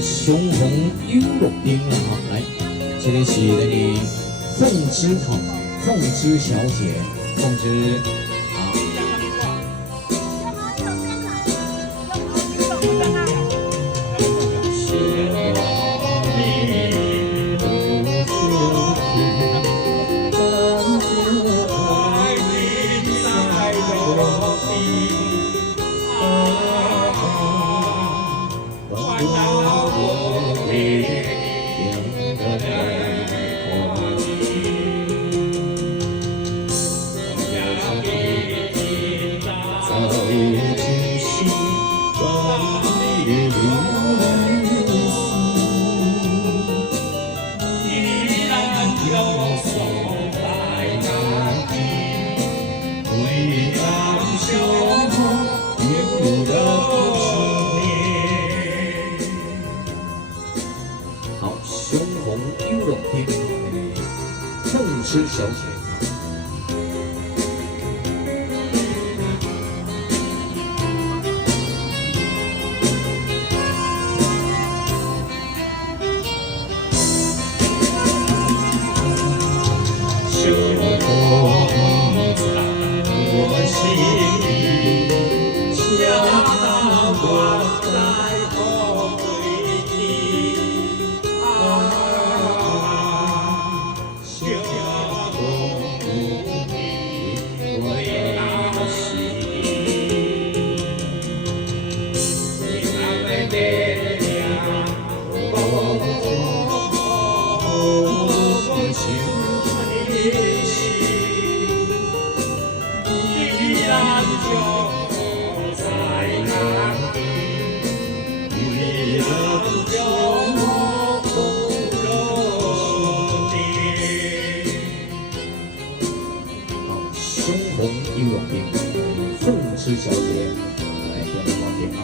雄红优乐町好，来，这个是那个凤芝好，凤芝小姐，凤芝好。好，雄红优乐町，凤芝小姐。雄红在我心里，像光在火堆里。雄红我的心，你爱的呀，依然就在那里，为了救我不容易。好，雄红优乐町，凤芝小姐，来表演光点啊。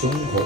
雄红。